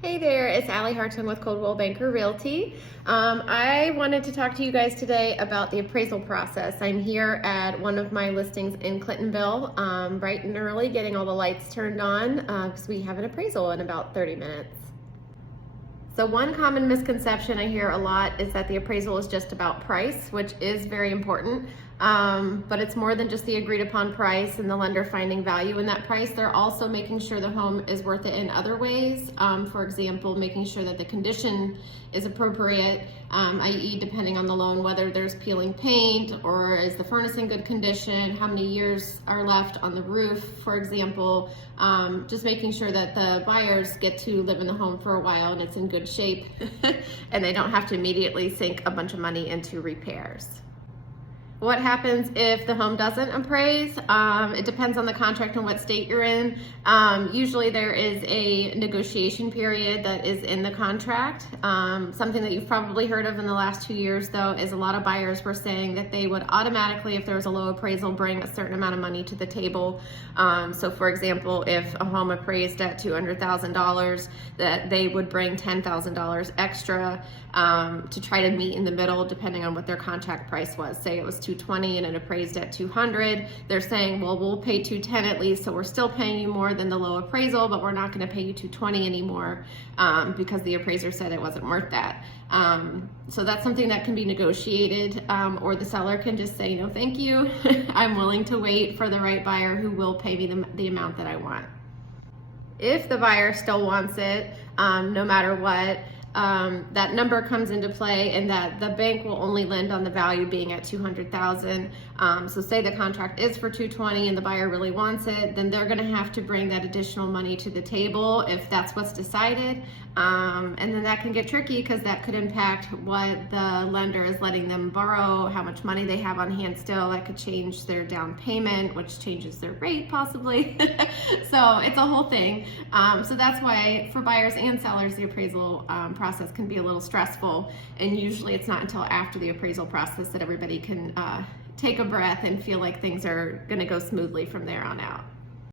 Hey there, it's Allie Hartung with Coldwell Banker Realty. I wanted to talk to you guys today about the appraisal process. I'm here at one of my listings in Clintonville, bright and early, getting all the lights turned on because we have an appraisal in about 30 minutes. So one common misconception I hear a lot is that the appraisal is just about price, which is very important, but it's more than just the agreed upon price and the lender finding value in that price. They're also making sure the home is worth it in other ways. For example, making sure that the condition is appropriate, i.e. depending on the loan, whether there's peeling paint or is the furnace in good condition, how many years are left on the roof, for example. Just making sure that the buyers get to live in the home for a while and it's in good shape and they don't have to immediately sink a bunch of money into repairs. What happens if the home doesn't appraise? It depends on the contract and what state you're in. Usually there is a negotiation period that is in the contract. Something that you've probably heard of in the last 2 years though is a lot of buyers were saying that they would automatically, if there was a low appraisal, bring a certain amount of money to the table. So for example, if a home appraised at $200,000, that they would bring $10,000 extra to try to meet in the middle depending on what their contract price was. Say it was $220 and it appraised at $200. They're saying, well, we'll pay $210 at least, so we're still paying you more than the low appraisal, but we're not going to pay you $220 anymore because the appraiser said it wasn't worth that. So that's something that can be negotiated, or the seller can just say, no, thank you. I'm willing to wait for the right buyer who will pay me the amount that I want. If the buyer still wants it, no matter what, that number comes into play, and that the bank will only lend on the value being at $200,000. So say the contract is for $220 and the buyer really wants it, then they're going to have to bring that additional money to the table if that's what's decided. And then that can get tricky because that could impact what the lender is letting them borrow, how much money they have on hand still. That could change their down payment, which changes their rate possibly. So it's a whole thing. So that's why for buyers and sellers, the appraisal process can be a little stressful, and usually it's not until after the appraisal process that everybody can take a breath and feel like things are going to go smoothly from there on out.